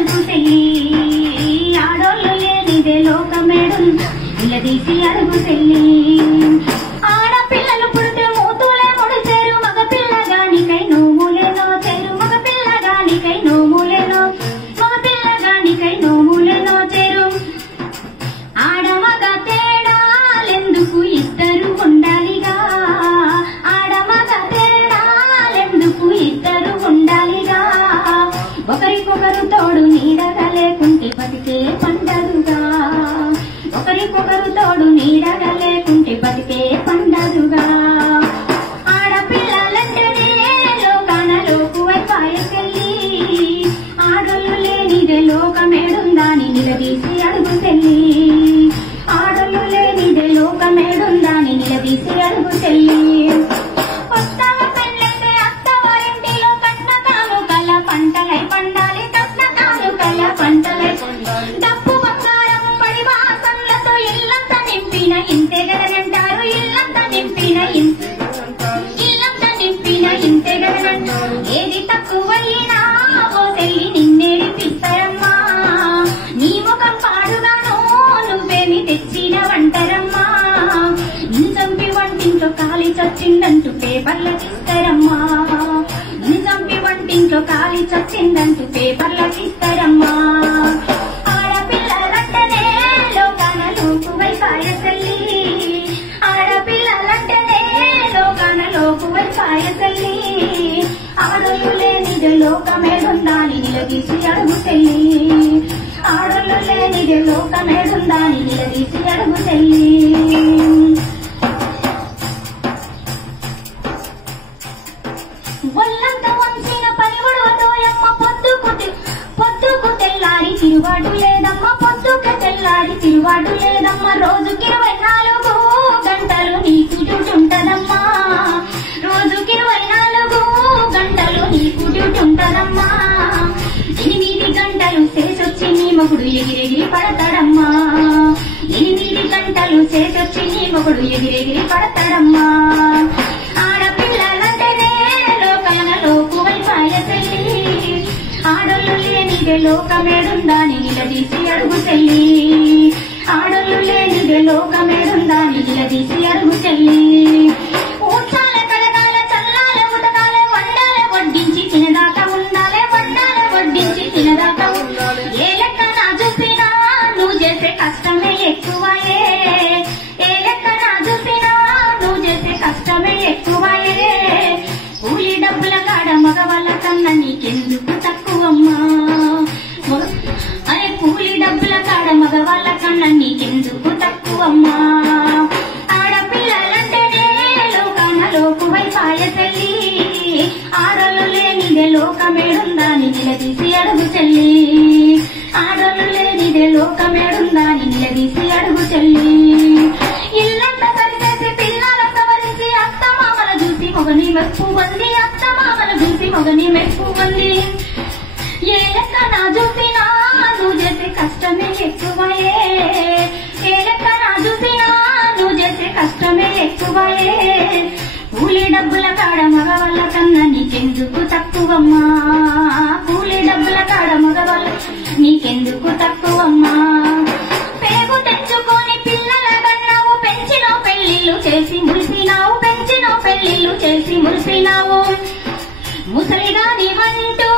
అడుగు చెల్లి ఆడోళ్ళు లేనిదే లోకమేడు నిలదీసి అడుగు చెల్లి ఆడపిల్లలు పుడితే మూతులే ముడిచేరు మగపిల్లగానికై నోములేనో చేరు మగపిల్లగానికై నోములేనో మగపిల్లగానికై నోములేనో చేరు ఆడమగ తేడాలెందుకు ఇద్దరు ఉండాలిగా ఆడమగ తేడాలెందుకు ఇద్దరు ఉండాలిగా ఒకరికొకరు తోడు నీడగా లేకుంటే బతికే పండదుగా ఒకరికొకరు తోడు నీడగా లేకుంటే బతికే పండదుగా ఆడపిల్లలంటేనే లోకాన లోకువైపాయకెళ్ళి ఆడోళ్ళు లేనిదే లోకమేడుందాని నిలదీసి అడుగు చెల్లి ఆడోళ్ళు లేనిదే లోకమేడుందాని నిలదీసి అడుగు చెల్లి కొత్తవ పెళ్ళైతే అత్తవారింటిలో కట్న కానుకల పంటలై పండాలి కట్న కానుకల పంటలై డబ్బు బంగారం పడి వాసనలతో ఇల్లంతా నింపిన ఇంతే గదనంటారు ఇల్లంతా నింపిన ఇల్లంతా నింపిన ఇంతే గదనంటారు ఏది తక్కువైనా ఓ చెల్లి నిన్నేడిపిస్తారమ్మా నీ ముఖం పాడుగాను నువ్వేమి తెచ్చిన వంటరమ్మా చంపి వంటింట్లో కాలి చచ్చిందంటూ పేపర్లకిస్తారమ్మా చంపి వంటింట్లో కాలి చచ్చిందంటూ పేపర్లకిస్తారమ్మా ఆడపిల్లలంటేనే లోకాన లోకువైపాయ చెల్లి ఆడపిల్లలంటేనే లోకాన లోకువైపాయ చెల్లి ఆడోళ్ళు లేనిదే లోకమేడుందాని నిలదీసి అడుగు చెల్లి ఆడోళ్ళు లేనిదే లోకమేడుందాని నిలదీసి అడుగు చెల్లి ఒళ్ళంత వంచిన పరివడోయమ్మ పొద్దుకు తెల్లారి తిరువాడు లేదమ్మ పొద్దుకు తెల్లారి తిరువాడు లేదమ్మ రోజుకి 24 గంటలు నీకు డ్యూటుంటదమ్మా రోజుకి 24 గంటలు నీకు డ్యూటుంటదమ్మా 8 గంటలు చేసొచ్చి నీ మొగుడు ఎగిరెగిరి పడతాడమ్మా 8 గంటలు చేసొచ్చి నీ మొగుడు ఎగిరెగిరి పడతాడమ్మా ఆడపిల్లలంటేనే లోకాన లోకువైపాయ చెల్లి ఆడోళ్ళు లేనిదే లోకమేడుందాని నిలదీసి అడుగు చెల్లి ఆడోళ్ళు లేనిదే లోకమేడుందాని నిలదీసి అడుగు చెల్లి ఊడ్చాల కడగాల చల్లాల ఉదకాల వండాల వడ్డించి తినదాకా ఉండాలి వండాల వడ్డించి తినదాకా ఉండాలి ఏ లెక్క నా చూసినా నువ్వు చేసే కష్టమే ఎక్కువయే ఏ లెక్క నా చూసినా నువ్వు చేసే కష్టమే ఎక్కువయే కూలి డబ్బుల కాడ మగవాళ్ళ కన్నా నీకెందుకు తక్కువమ్మా అరే కూలి డబ్బుల కాడ మగవాళ్ళ కన్నా నీకెందుకు తక్కువమ్మా ఆడపిల్లలంటేనే లోకాన లోకువైపాయ చెల్లి ఆడోళ్ళు లేనిదే లోకమేడుందాని నిలదీసి అడుగు చెల్లి ఆడోళ్ళు లేనిదే లోకమేడుందాని నిలదీసి అడుగు చెల్లి ఇల్లంతా సరిచేసి పిల్లల సవరించి అత్తమామల చూసి మొగని మెప్పు వంది అత్తమామల చూసి మొగని మెప్పు వంది ఏ లెక్క నా చూసినా నువ్వు చేసే కష్టమే ఎక్కువయే ఏ లెక్క నా చూసినా నువ్వు చేసే కష్టమే ఎక్కువయే కూలి డబ్బుల కాడ మగవాళ్ళ కన్నా నీకెందుకు తక్కువమ్మా కూలి డబ్బుల కాడ మగవాళ్ళ నీకెందుకు తక్కువమ్మా పేగు తెచ్చుకొని పిల్లల కన్నావు పెంచినో పెళ్లిళ్ళు చేసి మురిసినావు పెంచినో పెళ్లిళ్ళు చేసి మురిసినావు ముసలిదాని వంటూ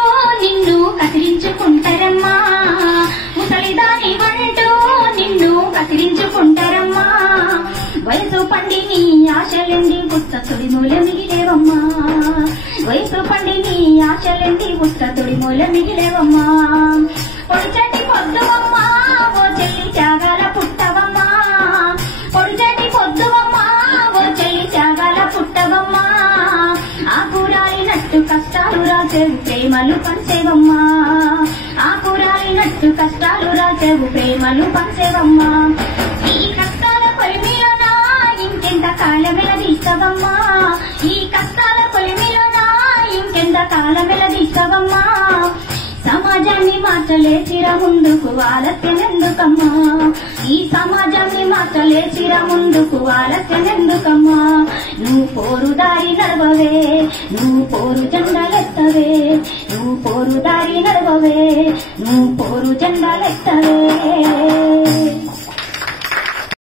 నిన్ను కసిరించుకుంటారమ్మా ముసలిదాని వంటూ నిన్ను కసిరించుకుంటారమ్మా వయసు పండి నీ ఆశలెండి పుస్తతుడి మూల మిగిలేవమ్మా వయసు పండి నీ ఆశలెండి పుస్తతుడి మూల మిగిలేవమ్మా పొడిచటి పొద్దువమ్మా ఓ చెల్లి త్యాగాల పుట్టవమ్మా పొడిచటి పొద్దువమ్మా ఓ చెల్లి త్యాగాల పుట్టవమ్మా ఆకురాలినట్టు కష్టాలు రాసేవు ప్రేమలు పంచేవమ్మా ఆకురాలినట్టు కష్టాలు రాసేవు ప్రేమలు పంచేవమ్మా ఈ కష్టాల కొలిమిలోనా ఇంకెంత కాలమెలదీస్తావమ్మా ఈ కష్టాల కొలిమిలోనా ఇంకెంత కాలమెలదీస్తావమ్మా సమాజాన్ని సమాజాన్ని మార్చలేచిర ముందుకు ఆలస్యమెందుకమ్మా ఈ సమాజాన్ని మార్చలేచిర ముందుకు ఆలస్యమెందుకమ్మా నువ్వు పోరు దారి నడవవే నువ్వు పోరు జెండాలెత్తవే నువ్వు పోరు దారి నడవవే నువ్వు పోరు జెండాలెత్తవే